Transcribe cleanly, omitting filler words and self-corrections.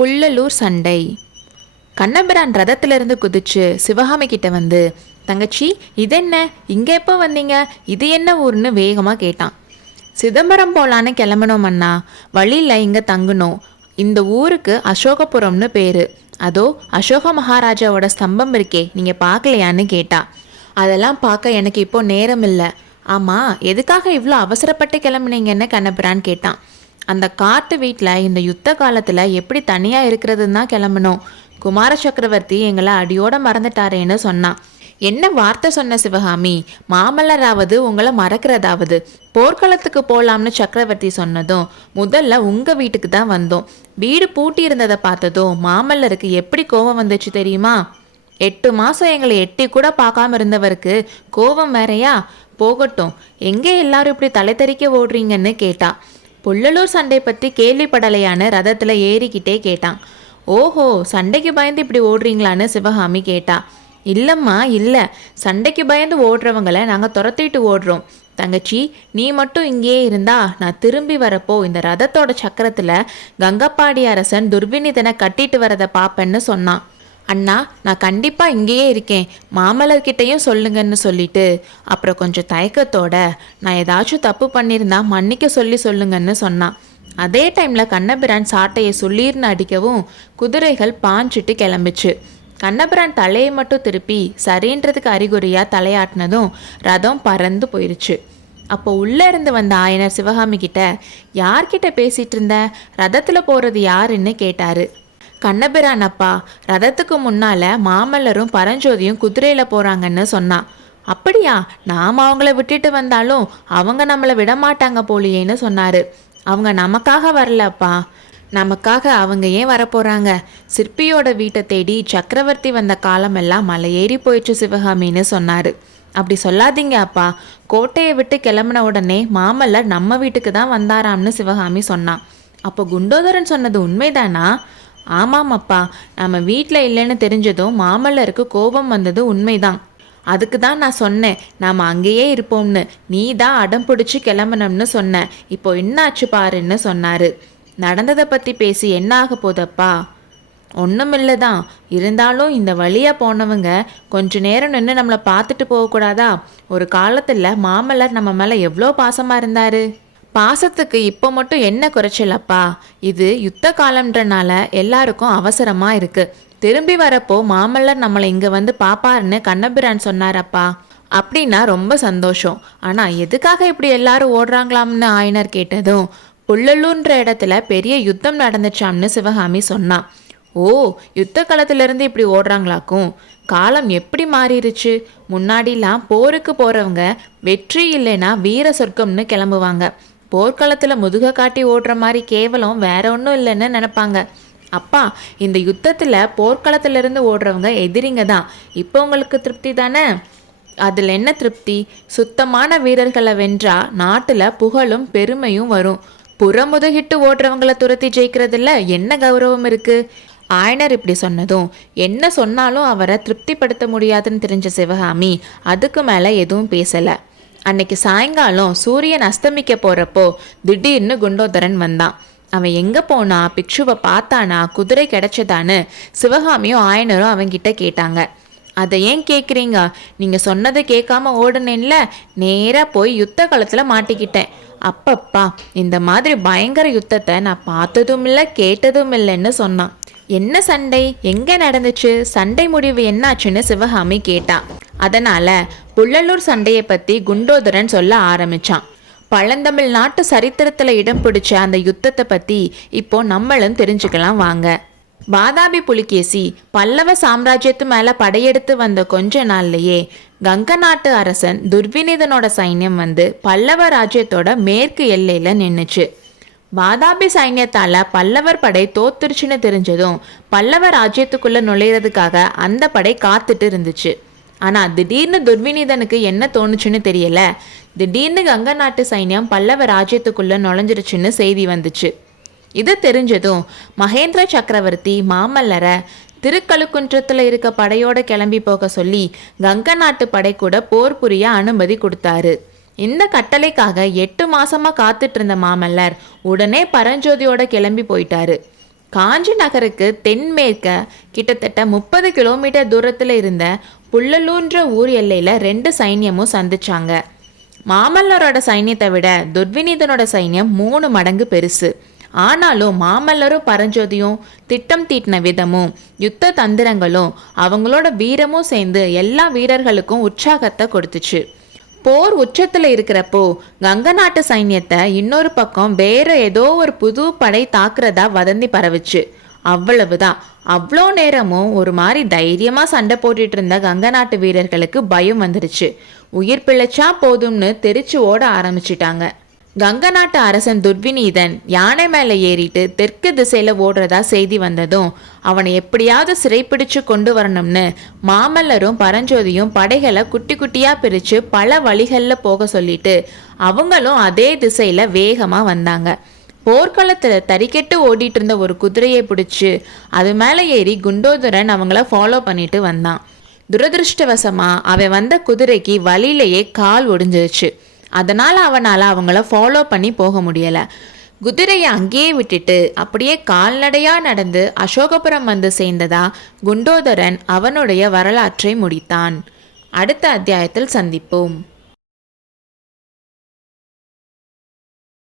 புள்ளலூர் சண்டை. கண்ணபிரான் ரதத்திலிருந்து குதிச்சு சிவகாமி கிட்ட வந்து, தங்கச்சி இதென்ன, இங்கே எப்போ வந்தீங்க, இது என்ன ஊர்னு வேகமாக கேட்டான். சிதம்பரம் போலான்னு கிளம்பணும் அண்ணா, வழியில் இங்கே தங்கணும். இந்த ஊருக்கு அசோகபுரம்னு பேர். அதோ அசோக மகாராஜாவோட ஸ்தம்பம் இருக்கே, நீங்கள் பார்க்கலையான்னு கேட்டா. அதெல்லாம் பார்க்க எனக்கு இப்போ நேரம் இல்லை. ஆமாம், எதுக்காக இவ்வளோ அவசரப்பட்டு கிளம்புனீங்கன்னு கண்ணபிரான் கேட்டான். அந்த காட்டு வீட்டில் இந்த யுத்த காலத்தில் எப்படி தனியாக இருக்கிறதுன்னு தான் கிளம்பணும். குமார சக்கரவர்த்தி எங்களை அடியோட மறந்துட்டாரேன்னு சொன்னான். என்ன வார்த்தை சொன்ன சிவகாமி, மாமல்லராவது உங்களை மறக்கிறதாவது. போர்க்களத்துக்கு போகலாம்னு சக்கரவர்த்தி சொன்னதும் முதல்ல உங்கள் வீட்டுக்கு தான் வந்தோம். வீடு பூட்டி இருந்ததை பார்த்ததும் மாமல்லருக்கு எப்படி கோபம் வந்துச்சு தெரியுமா? 8 மாதம் எங்களை எட்டி கூட பார்க்காம இருந்தவருக்கு கோபம் வேறையா? போகட்டும், எங்கே எல்லாரும் இப்படி தலை தெறிக்க ஓடுறீங்கன்னு கேட்டா. புள்ளலூர் சண்டை பற்றி கேள்விப்படலையான்னு ரதத்தில் ஏறிக்கிட்டே கேட்டான். ஓஹோ, சண்டைக்கு பயந்து இப்படி ஓடுறீங்களான்னு சிவகாமி கேட்டா. இல்லைம்மா இல்லை, சண்டைக்கு பயந்து ஓடுறவங்களை நாங்கள் துரத்திட்டு ஓடுறோம். தங்கச்சி, நீ மட்டும் இங்கேயே இருந்தா நான் திரும்பி வரப்போ இந்த ரதத்தோட சக்கரத்தில் கங்கப்பாடி அரசன் துர்வினிதனை கட்டிட்டு வரதை பார்ப்பேன்னு சொன்னான். அண்ணா, நான் கண்டிப்பாக இங்கேயே இருக்கேன், மாமல்லர்கிட்டையும் சொல்லுங்கன்னு சொல்லிட்டு அப்புறம் கொஞ்சம் தயக்கத்தோட, நான் ஏதாச்சும் தப்பு பண்ணியிருந்தா மன்னிக்க சொல்லுங்கன்னு சொன்னான். அதே டைமில் கண்ணபிரான் சாட்டையை சொல்லிர்னு அடிக்கவும் குதிரைகள் பாஞ்சிட்டு கிளம்பிச்சு. கண்ணபிரான் தலையை மட்டும் திருப்பி சரின்றதுக்கு அறிகுறியாக தலையாட்டினதும் ரதம் பறந்து போயிடுச்சு. அப்போ உள்ளே இருந்து வந்த ஆயனர் சிவகாமி கிட்ட, யார்கிட்ட பேசிகிட்டு இருந்த, ரதத்தில் போகிறது யாருன்னு கேட்டார். கண்ணபிரான் அப்பா, ரதத்துக்கு முன்னால் மாமல்லரும் பரஞ்சோதியும் குதிரையில் போகிறாங்கன்னு சொன்னான். அப்படியா, நாம் அவங்கள விட்டுட்டு வந்தாலும் அவங்க நம்மளை விடமாட்டாங்க போலியேன்னு சொன்னார். அவங்க நமக்காக வரலப்பா. நமக்காக அவங்க ஏன் வரப்போகிறாங்க? சிற்பியோட வீட்டை தேடி சக்கரவர்த்தி வந்த காலமெல்லாம் மலை ஏறி போயிடுச்சு சிவகாமின்னு சொன்னார். அப்படி சொல்லாதீங்க அப்பா, கோட்டையை விட்டு கிளம்பின உடனே மாமல்லர் நம்ம வீட்டுக்கு தான் வந்தாராம்னு சிவகாமி சொன்னான். அப்போ குண்டோதரன் சொன்னது உண்மைதானா? ஆமாம் அப்பா, நம்ம வீட்டில் இல்லைன்னு தெரிஞ்சதும் மாமல்லருக்கு கோபம் வந்தது உண்மைதான். அதுக்கு தான் நான் சொன்னேன் நாம் அங்கேயே இருப்போம்னு. நீ தான் அடம் பிடிச்சி கிளம்பணும்னு சொன்ன. இப்போ என்னாச்சு பாருன்னு சொன்னார். நடந்ததை பற்றி பேசி என்ன ஆக போதப்பா? ஒன்றும் இல்லை தான். இருந்தாலும் இந்த வழியாக போனவங்க கொஞ்ச நேரம் நின்று நம்மளை பார்த்துட்டு போகக்கூடாதா? ஒரு காலத்தில் மாமல்லர் நம்ம மேலே எவ்வளோ பாசமாக இருந்தார். பாசத்துக்கு இப்போ மட்டும் என்ன குறைச்சலப்பா? இது யுத்த காலம்ன்றனால எல்லாருக்கும் அவசரமாக இருக்குது. திரும்பி வரப்போ மாமல்லர் நம்மளை இங்கே வந்து பாப்பாருன்னு கண்ணபிரான் சொன்னாரப்பா. அப்படின்னா ரொம்ப சந்தோஷம். ஆனால் எதுக்காக இப்படி எல்லாரும் ஓடுறாங்களாம்னு ஆயனர் கேட்டதும், புள்ளலூர்ன்ற இடத்துல பெரிய யுத்தம் நடந்துச்சாம்னு சிவகாமி சொன்னான். ஓ, யுத்த காலத்திலேருந்து இப்படி ஓடுறாங்களாக்கும். காலம் எப்படி மாறிடுச்சு. முன்னாடிலாம் போருக்கு போகிறவங்க வெற்றி இல்லைன்னா வீர சொர்க்கம்னு கிளம்புவாங்க. போர்க்களத்தில் முதுக காட்டி ஓடுற மாதிரி கேவலம் வேற ஒன்றும் இல்லைன்னு நினைப்பாங்க. அப்பா, இந்த யுத்தத்தில் போர்க்களத்திலிருந்து ஓடுறவங்க எதிரிங்க தான். இப்போ உங்களுக்கு திருப்தி தானே? அதில் என்ன திருப்தி? சுத்தமான வீரர்களை வென்றா நாட்டில் புகழும் பெருமையும் வரும். புறமுதுகிட்டு ஓடுறவங்களை துரத்தி ஜெயிக்கிறதுல என்ன கௌரவம் இருக்குது? ஆயனர் இப்படி சொன்னதும் என்ன சொன்னாலும் அவரை திருப்திப்படுத்த முடியாதுன்னு தெரிஞ்ச சிவகாமி அதுக்கு மேலே எதுவும் பேசலை. அன்னைக்கு சாயங்காலம் சூரியன் அஸ்தமிக்க போகிறப்போ திடீர்னு குண்டோதரன் வந்தான். அவன் எங்கே போனா, பிக்ஷுவை பார்த்தானா, குதிரை கிடைச்சதான்னு சிவகாமியும் ஆயனரும் அவங்கிட்ட கேட்டாங்க. அதை ஏன் கேட்குறீங்க? நீங்கள் சொன்னதை கேட்காம ஓடுனேன்ல, நேராக போய் யுத்த காலத்தில் மாட்டிக்கிட்டேன். அப்பப்பா, இந்த மாதிரி பயங்கர யுத்தத்தை நான் பார்த்ததும் இல்லை கேட்டதும் இல்லைன்னு சொன்னான். என்ன சண்டை, எங்கே நடந்துச்சு, சண்டை முடிவு என்னாச்சுன்னு சிவகாமி கேட்டா. அதனால் புள்ளலூர் சண்டையை பற்றி குண்டோதரன் சொல்ல ஆரம்பித்தான். பழந்தமிழ் நாட்டு சரித்திரத்தில் இடம் பிடிச்ச அந்த யுத்தத்தை பற்றி இப்போ நம்மளும் தெரிஞ்சுக்கலாம் வாங்க. வாதாபி புலிகேசி பல்லவ சாம்ராஜ்யத்து மேலே படையெடுத்து வந்த கொஞ்ச நாள்லையே கங்க நாட்டு அரசன் துர்வினிதனோட சைன்யம் வந்து பல்லவ ராஜ்யத்தோட மேற்கு எல்லையில் நின்றுச்சு. வாதாபி சைன்யத்தால் பல்லவர் படை தோத்துருச்சுன்னு தெரிஞ்சதும் பல்லவ ராஜ்யத்துக்குள்ளே நுழையிறதுக்காக அந்த படை காத்துட்டு இருந்துச்சு. ஆனால் திடீர்னு துர்வினிதனுக்கு என்ன தோணுச்சுன்னு தெரியல. திடீர்னு கங்க நாட்டு சைன்யம் பல்லவ ராஜ்யத்துக்குள்ளே நுழைஞ்சிருச்சுன்னு செய்தி வந்துச்சு. இது தெரிஞ்சதும் மகேந்திர சக்கரவர்த்தி மாமல்லரை திருக்கழுக்குன்றத்தில் இருக்க படையோட கிளம்பி போக சொல்லி கங்க நாட்டு படை கூட போர் புரிய அனுமதி கொடுத்தாரு. இந்த கட்டளைக்காக 8 மாசமா காத்துட்டு இருந்த மாமல்லர் உடனே பரஞ்சோதியோட கிளம்பி போயிட்டாரு. காஞ்சி நகருக்கு தென்மேற்க கிட்டத்தட்ட 30 கிலோமீட்டர் தூரத்தில் இருந்த புள்ளலூன்ற ஊர் எல்லையில் 2 சைன்யமும் சந்திச்சாங்க. மாமல்லரோட சைன்யத்தை விட துர்விநீதனோட சைன்யம் 3 மடங்கு பெருசு. ஆனாலும் மாமல்லரும் பரஞ்சோதியும் திட்டம் தீட்டின விதமும் யுத்த தந்திரங்களும் அவங்களோட வீரமும் சேர்ந்து எல்லா வீரர்களுக்கும் உற்சாகத்தை கொடுத்துச்சு. போர் உச்சத்தில் இருக்கிறப்போ கங்க நாட்டு சைன்யத்தை இன்னொரு பக்கம் வேற ஏதோ ஒரு புது படை தாக்குறதா வதந்தி பரவுச்சு. அவ்வளவுதான். அவ்வளோ நேரமும் ஒரு மாதிரி தைரியமா சண்டை போட்டுட்டு இருந்த கங்க நாட்டு வீரர்களுக்கு பயம் வந்துடுச்சு. உயிர் பிழைச்சா போதும்னு தெரிச்சு ஓட ஆரம்பிச்சிட்டாங்க. கங்க நாட்டு அரசன் துர்விநீதன் யானை மேலே ஏறிட்டு தெற்கு திசையில ஓடுறதா செய்தி வந்ததும் அவனை எப்படியாவது சிறைப்பிடிச்சு கொண்டு வரணும்னு மாமல்லரும் பரஞ்சோதியும் படைகளை குட்டி குட்டியா பிரிச்சு பல வழிகளில் போக சொல்லிட்டு அவங்களும் அதே திசையில வேகமா வந்தாங்க. போர்க்களத்தில் தறிக்கெட்டு ஓடிட்டு இருந்த ஒரு குதிரையை பிடிச்சி அது மேலே ஏறி குண்டோதரன் அவங்கள ஃபாலோ பண்ணிட்டு வந்தான். துரதிருஷ்டவசமா அவன் வந்த குதிரைக்கு வழியிலேயே கால் ஒடிஞ்சிருச்சு. அதனால் அவனால் அவங்கள ஃபாலோ பண்ணி போக முடியலை. குதிரையை அங்கேயே விட்டுட்டு அப்படியே கால்நடையாக நடந்து அசோகபுரம் வந்து சேர்ந்ததா குண்டோதரன் அவனுடைய வரலாற்றை முடித்தான். அடுத்த அத்தியாயத்தில் சந்திப்போம்.